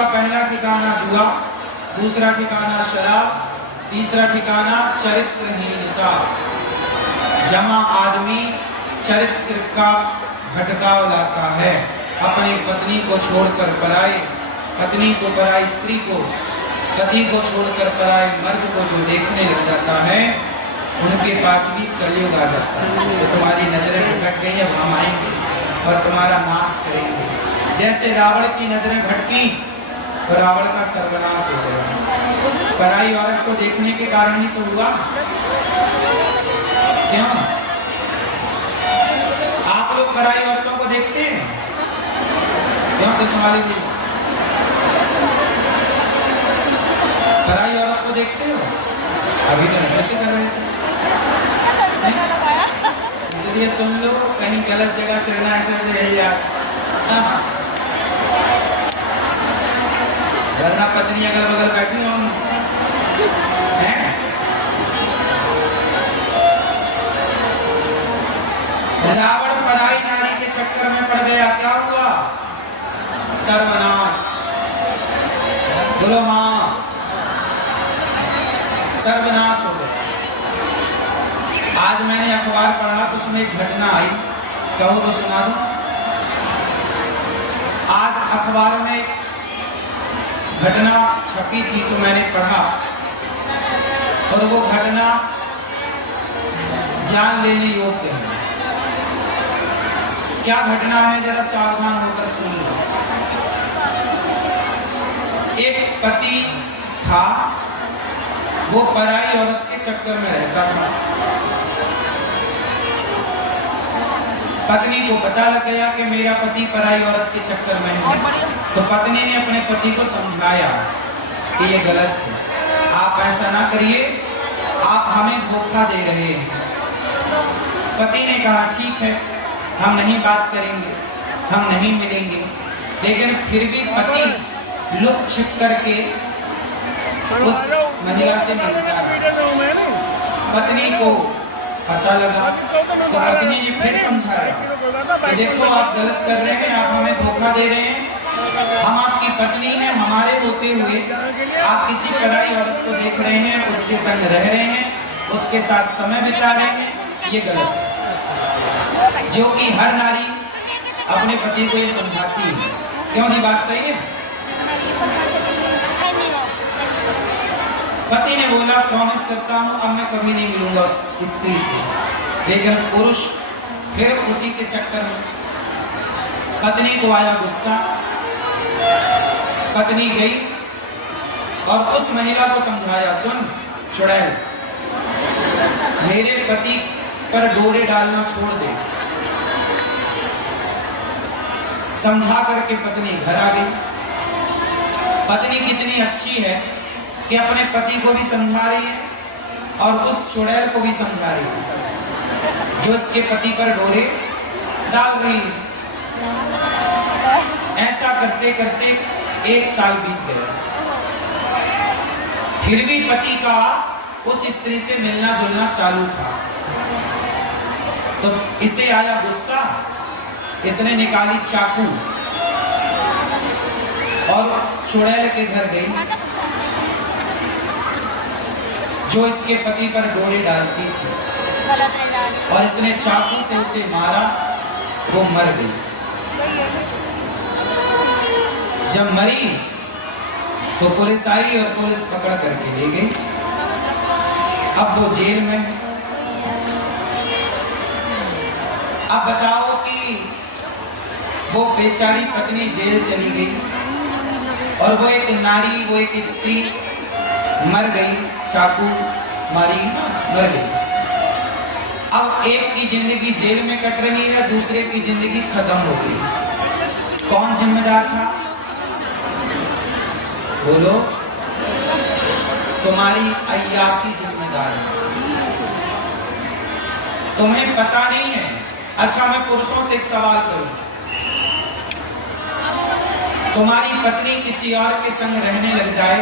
का पहला ठिकाना जुआ, दूसरा ठिकाना शराब, तीसरा ठिकाना चरित्रहीनता। जमा आदमी चरित्र का भटकाव लाता है। अपनी पत्नी को छोड़कर पराए, पत्नी को पराई स्त्री को, पति को छोड़कर पराए मर्द को जो देखने लग जाता है, उनके पास भी कलयुग आ जाता है। तो तुम्हारी नजरें भटक गई, अब हम आएंगे और तुम्हारा नाश करेंगे। जैसे रावण की नजरें भटकी तो रावण का सर्वनाश हो गया। पराई औरत को देखने के कारण ही तो हुआ। क्यों आप लोग पराई औरतों को देखते हैं? क्यों तो संभाली भी पराई औरत को देखते हो? अभी तो नशे से कर रहे थे, इसलिए सुन लो, कहीं गलत जगह से ना ऐसा से रह जा। वरना पत्नी अगल बगल बैठी हो रावण पराई नारी के चक्कर में पड़ गया। क्या हुआ? सर्वनाश। बोलो मां, सर्वनाश हो गया। आज मैंने अखबार पढ़ा तो उसमें एक घटना आई, कहो तो सुना दूं। आज अखबार में घटना छपी थी तो मैंने पढ़ा, और वो घटना जान लेने योग्य है। क्या घटना है, जरा सावधान होकर सुन लो। एक पति था, वो पराई औरत के चक्कर में रहता था। पत्नी को पता लग गया कि मेरा पति पराई औरत के चक्कर में है, तो पत्नी ने अपने पति को समझाया कि ये गलत है, आप ऐसा ना करिए, आप हमें धोखा दे रहे हैं। पति ने कहा ठीक है, हम नहीं बात करेंगे, हम नहीं मिलेंगे। लेकिन फिर भी पति लुक छिप करके उस महिला से मिलता रहा। पत्नी को पता लगा तो पत्नी ने फिर समझाया कि देखो आप गलत कर रहे हैं, आप हमें धोखा दे रहे हैं, हम आपकी पत्नी हैं, हमारे होते हुए आप किसी पराई औरत को देख रहे हैं, उसके संग रह रहे हैं, उसके साथ समय बिता रहे हैं, ये गलत है। जो कि हर नारी अपने पति को ये समझाती है। क्यों जी, बात सही है? पति ने बोला प्रॉमिस करता हूं अब मैं कभी नहीं मिलूंगा उस स्त्री से। लेकिन पुरुष फिर उसी के चक्कर में। पत्नी को आया गुस्सा, पत्नी गई और उस महिला को समझाया, सुन चुड़ैल, मेरे पति पर डोरे डालना छोड़ दे। समझा करके पत्नी घर आ गई। पत्नी कितनी अच्छी है कि अपने पति को भी समझा रही है और उस चुड़ैल को भी समझा रही है जो इसके पति पर डोरे डाल रही है। ऐसा करते करते 1 साल बीत गया। फिर भी पति का उस स्त्री से मिलना जुलना चालू था। तो इसे आया गुस्सा, इसने निकाली चाकू और चुड़ैल के घर गई जो इसके पति पर डोरे डालती थी, और इसने चाकू से उसे मारा, वो मर गई। जब मरी तो पुलिस आई और पुलिस पकड़ करके ले गई। अब वो जेल में। अब बताओ कि वो बेचारी पत्नी जेल चली गई और वो एक नारी, वो एक स्त्री मर गई, चाकू मारी मर गई। अब एक की जिंदगी जेल में कट रही है, दूसरे की जिंदगी खत्म हो गई। कौन जिम्मेदार था? बोलो। तुम्हारी अय्यासी जिम्मेदार है। तुम्हें पता नहीं है। अच्छा, मैं पुरुषों से एक सवाल करूं, तुम्हारी पत्नी किसी और के संग रहने लग जाए,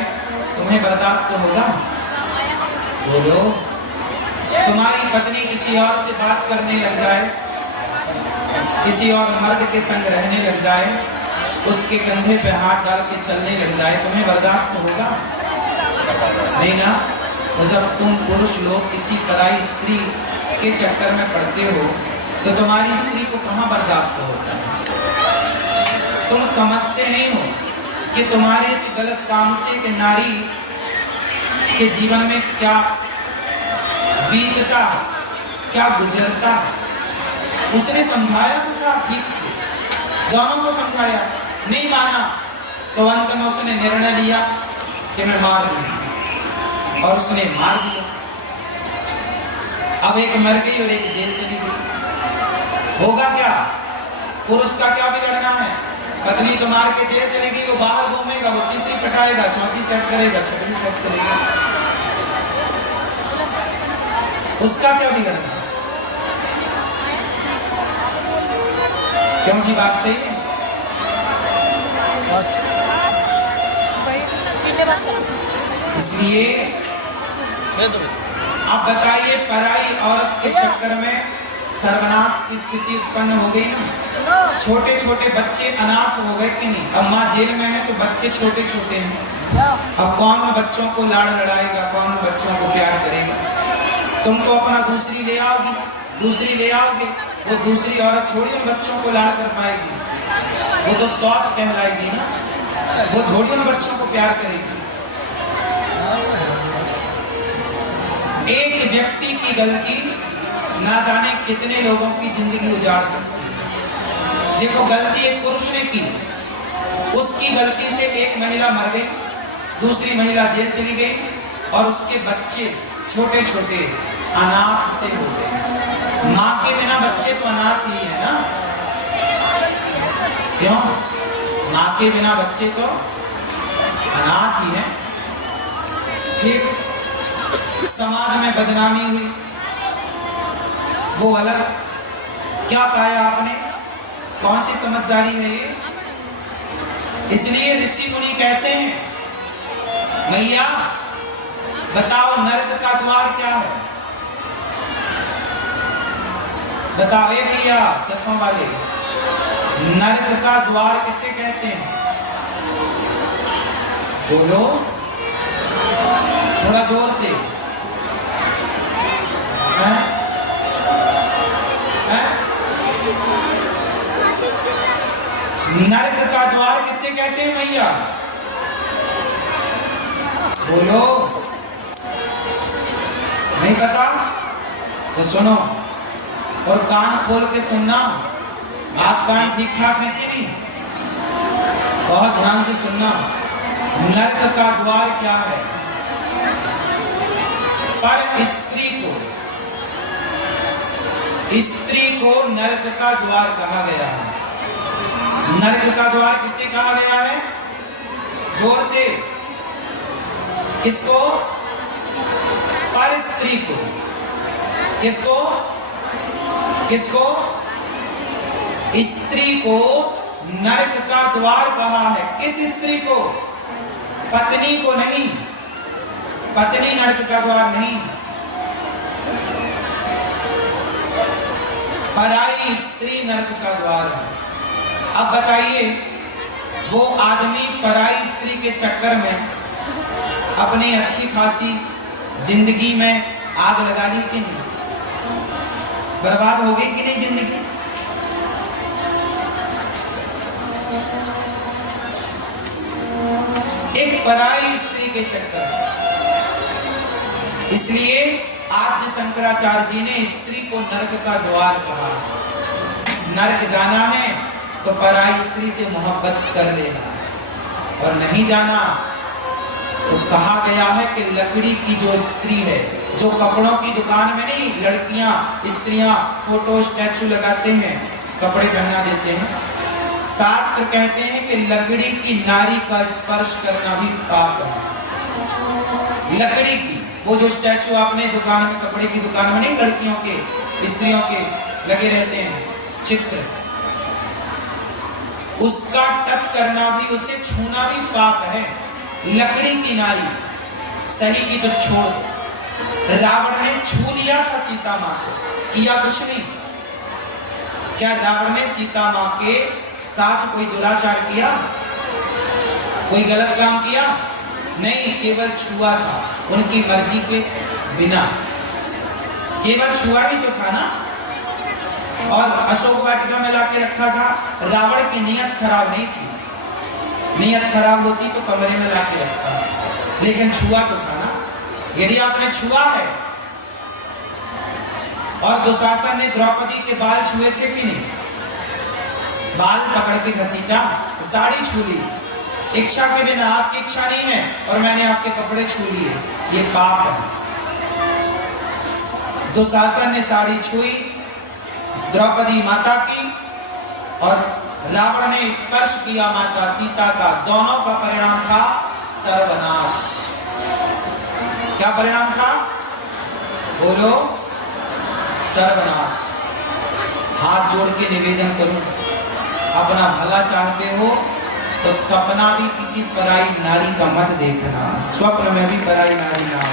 तुम्हें बर्दाश्त तो होगा? बोलो। तुम्हारी पत्नी किसी और से बात करने लग जाए, किसी और मर्द के संग रहने लग जाए, उसके कंधे पे हाथ डाल के चलने लग जाए, तुम्हें बर्दाश्त होगा? नहीं ना। तो जब तुम पुरुष लोग किसी पराई स्त्री के चक्कर में पड़ते हो तो तुम्हारी स्त्री को कहाँ बर्दाश्त होता है? तुम समझते नहीं हो कि तुम्हारे इस गलत काम से एक नारी के जीवन में क्या बीतता, क्या गुजरता। उसने समझाया कुछ ठीक से, दोनों को समझाया, नहीं माना, तो अंत में उसने निर्णय लिया कि मैं मार दूंगी, और उसने मार दिया। अब एक मर गई और एक जेल चली गई। होगा क्या? पुरुष का क्या बिगड़ना है? पत्नी तो मार के जेल चलेगी, वो बाहर घूमेगा, वो तीसरी पटाएगा, चौथी सेट करेगा, छठवीं सेट करेगा, उसका क्या बिगड़ना? क्यों जी, बात सही है? इसलिए अब बताइए, पराई औरत के चक्कर में सर्वनाश की स्थिति उत्पन्न हो गई ना। छोटे छोटे बच्चे अनाथ हो गए कि नहीं? अब माँ जेल में है तो बच्चे छोटे छोटे हैं। अब कौन बच्चों को लाड़ लड़ाएगा, कौन बच्चों को प्यार करेगा? तुम तो अपना दूसरी ले आओगी, दूसरी ले आओगे, वो दूसरी औरत थोड़ी उन बच्चों को लाड़ कर पाएगी, वो तो सौत कहलाएगी ना, वो थोड़ी उन बच्चों को प्यार करेगी। एक व्यक्ति की गलती ना जाने कितने लोगों की जिंदगी उजाड़ सकती है। देखो, गलती एक पुरुष ने की, उसकी गलती से एक महिला मर गई, दूसरी महिला जेल चली गई, और उसके बच्चे छोटे छोटे अनाथ से हो गए। माँ के बिना बच्चे तो अनाथ ही है ना, क्यों? माँ के बिना बच्चे तो अनाथ ही है। फिर समाज में बदनामी हुई, वो अलग। क्या पाया आपने? कौन सी समझदारी है ये? इसलिए ऋषि मुनि कहते हैं, मैया बताओ नर्क का द्वार क्या है? बताओ भैया चश्मा वाले, नर्क का द्वार किसे कहते हैं? बोलो थोड़ा जोर से। नर्क का द्वार किसे कहते हैं भैया? बोलो, नहीं पता तो सुनो, और कान खोल के सुनना। आज कान ठीक ठाक है कि नहीं? बहुत ध्यान से सुनना। नर्क का द्वार क्या है? पर स्त्री को नर्क का द्वार कहा गया है। नर्क का द्वार किसे कहा गया है? जोर से। किसको? पर स्त्री को। किसको? किसको? स्त्री को नर्क का द्वार कहा है। किस स्त्री को? पत्नी को नहीं। पत्नी नर्क का द्वार नहीं, पराई स्त्री नर्क का द्वार है। अब बताइए, वो आदमी पराई स्त्री के चक्कर में अपनी अच्छी खासी जिंदगी में आग लगा ली कि नहीं? बर्बाद हो गई कि नहीं जिंदगी? एक पराई स्त्री के चक्कर में। इसलिए आद्य शंकराचार्य जी ने स्त्री को नरक का द्वार कहा। नरक जाना है तो पराई स्त्री से मोहब्बत कर लेना, और नहीं जाना तो कहा गया है कि लकड़ी की जो स्त्री है, जो कपड़ों की दुकान में नहीं लड़कियां स्त्रियां फोटो स्टैचू लगाते हैं, कपड़े पहना देते हैं, शास्त्र कहते हैं कि लकड़ी की नारी का स्पर्श करना भी पाप है। लकड़ी की वो जो स्टैचू आपने दुकान में, कपड़े की दुकान में नहीं लड़कियों के स्त्रियों के लगे रहते हैं चित्र, उसका टच करना भी, उसे छूना भी पाप है। लकड़ी की नारी सही की तो छोड़, रावण ने छू लिया था सीता मां को, किया कुछ नहीं। क्या रावण ने सीता मां के साथ कोई दुराचार किया, कोई गलत काम किया नहीं, केवल छुआ था उनकी मर्जी के बिना, केवल छुआ ही तो था ना। और अशोक वाटिका में लाके रखा था। रावण की नीयत खराब नहीं थी, नीयत खराब होती तो कमरे में लाके रखता, लेकिन छुआ तो था ना। यदि आपने छुआ है, और दुशासन ने द्रौपदी के बाल छुए थे कि नहीं, बाल पकड़ के घसीटा, साड़ी छू ली, इच्छा के बिना, आपकी इच्छा नहीं है और मैंने आपके कपड़े छू लिए, ये पाप है। दुशासन ने साड़ी छुई द्रौपदी माता की, और रावण ने स्पर्श किया माता सीता का, दोनों का परिणाम था सर्वनाश। क्या परिणाम था? बोलो, सर्वनाश। हाथ जोड़ के निवेदन करूं, अपना भला चाहते हो तो सपना भी किसी पराई नारी का मत देखना, स्वप्न में भी पराई नारी ना हो।